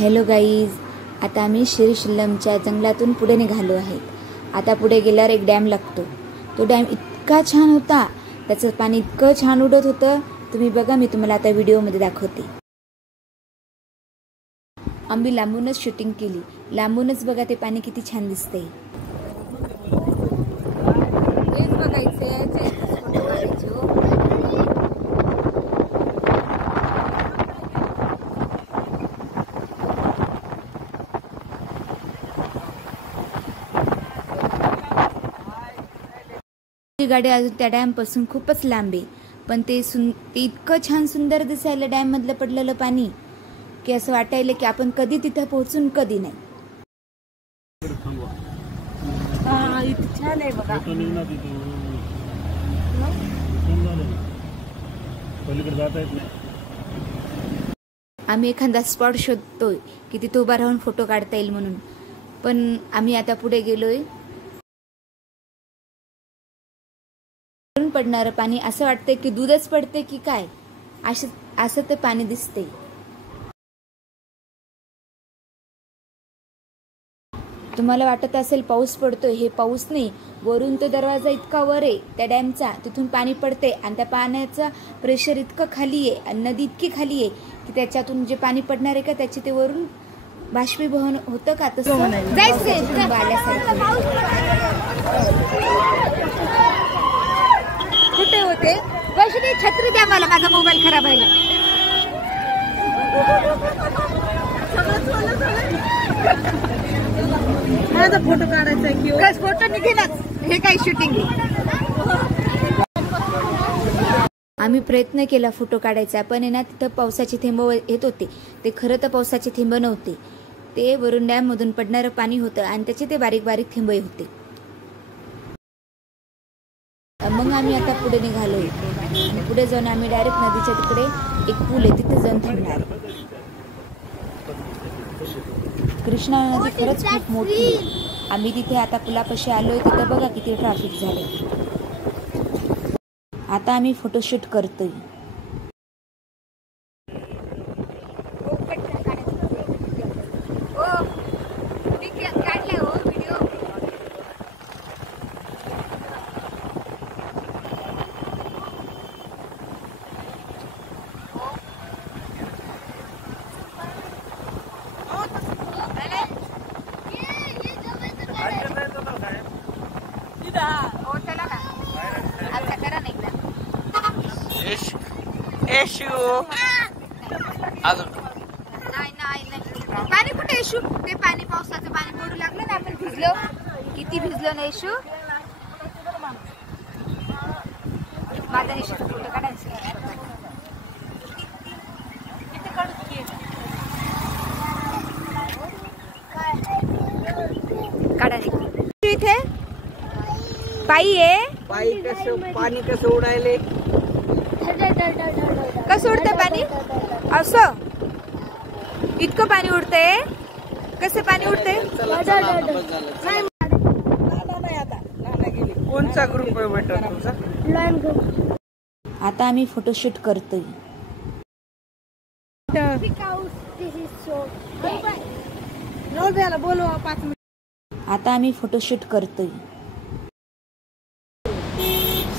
Hello guys, आता आम्ही श्रीशैल्यमच्या जंगलातून पुढे निघालो आहेत. आता पुढे गेल्यावर एक डॅम लागतो. तो डॅम इतका छान होता, त्याचं पाणी इतकं छान उडत होतं. तुम्ही बघा, मी तुम्हाला आता व्हिडिओमध्ये दाखवते. आम्ही लांबूनच शूटिंग केली. लांबूनच बघा ते पाणी किती छान दिसतंय. हेच बघायचं गाडी अजून त्या डॅम पासून खूपच लांब आहे, पण ते इतकं छान सुंदर दिसायला डॅम मधलं पडलेलं पाणी की असं वाटायला की आपण कधी तिथं पोहोचून कधी नाही. छान आहे बघा. आम्ही एखादा स्पॉट शोधतोय की तिथे उभा राहून फोटो काढता येईल म्हणून, पण आम्ही आता पुढे गेलोय. पडणारं पाणी असं वाटतंय की दूधच पडते की काय, असं ते पाणी दिसते. तुम्हाला वाटत असेल पाऊस पडतोय, हे पाऊस नाही. वरून तो दरवाजा इतका वर आहे त्या डॅमचा, तिथून पाणी पडते आणि त्या पाण्याचा प्रेशर इतकं खाली आहे आणि नदी इतकी खाली आहे की त्याच्यातून जे पाणी पडणार आहे का त्याचे ते वरून बाष्पीभवन होतं का तसं कुठे होते. वैष्णवी छत्री द्या मला, माझा मोबाईल खराब आहे. माझा फोटो काढायचा आहे. फोटो निघेलच, हे काही शूटिंग. आम्ही प्रयत्न केला फोटो काढायचा, पण आहे ना तिथं पावसाचे थेंब येत होते. ते खरं तर पावसाचे थेंब नव्हते, ते वरून डॅम मधून पडणारं पाणी होतं आणि त्याचे ते बारीक बारीक थेंब होते. मग आम्ही आता पुढे निघालोय आणि पुढे जाऊन आम्ही डायरेक्ट नदीच्या तिकडे एक पूल आहे तिथे जाऊन थांबणार. कृष्णा नदी खरंच खूप मोठी आहे. आम्ही तिथे आता पुलापाशी आलोय, तिथं बघा किती ट्रॅफिक झाले. आता आम्ही फोटोशूट करतोय. पाणी कुठे येशू? ते पाणी पावसाचं पाणी पडू लागलं ना, आपण भिजलो, किती भिजलो ना येशू. माझा येशूचा फोटो काढायचा. इथे बाई आहे. बाई कसं पाणी कसं उडायले, कसं उडतंय पाणी? असं इतकं पाणी उडतंय. कसं पाणी उडतंय? कोणचा ग्रुप आहे बेटा तुमचा? आता आम्ही फोटोशूट करतोय. आता आम्ही फोटोशूट करतोय.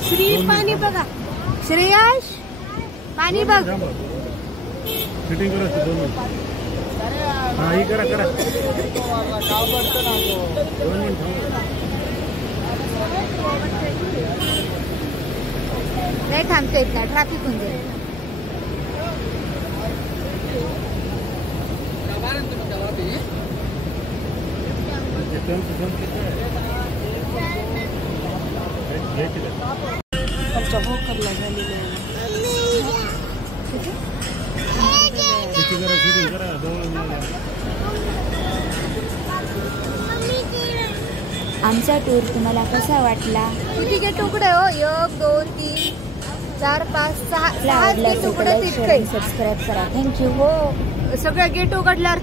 श्री पाणी बघा. श्रेयश पाणी बघ. नाही थांबता येत नाही, ट्रॅफिक होऊन जाईल. आमचा टूर तुम्हाला कसा वाटला? किती गेट उघडे हो? 1 2 3 4 5 6 आवडला तर सबस्क्राईब करा. थँक्यू. हो, सगळं गेट उघडल्यावर